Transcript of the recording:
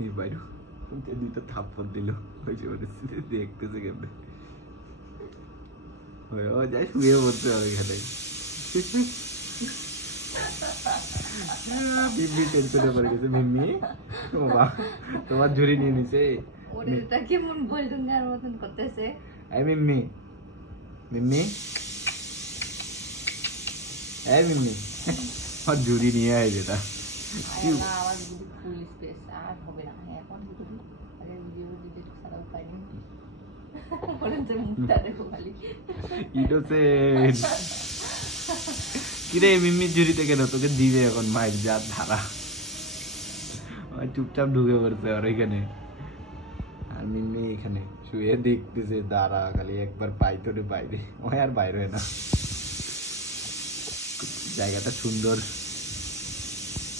এই বাইরে দুইটা থাপ্পড় দিল ওই যে দেখতেছে কেমনে ও যাই শুয়ে পড়তে হবে এখানে মিম্মি টেনশনে পড়ে গেছে মিম্মি বাবা তোমার ঝুড়ি নিয়ে নিছে ওটা কেমন গোল্ডেনের মতন করতেছে এই মিম্মি মিম্মি এই মিম্মি আর ঝুড়ি নিয়ে আয় যেটা আবার যদি ফুল স্পেস আর হবে না এখন শুধু আগে ভিডিও দিতে সারা উপায় নেই বলেন যে মুখটা দেখো খালি ইনোসেন্ট কিরে মিম্মি ঝুড়িতে কেন তোকে দিবে এখন মাইক যা ধারা চুপচাপ ঢুকে পড়ছে আর এখানে আর মিম্মি এখানে শুয়ে দেখতেছে দাঁড়া খালি একবার পাইতো রে বাইরে ও আর বাইরে হয় না জায়গাটা সুন্দর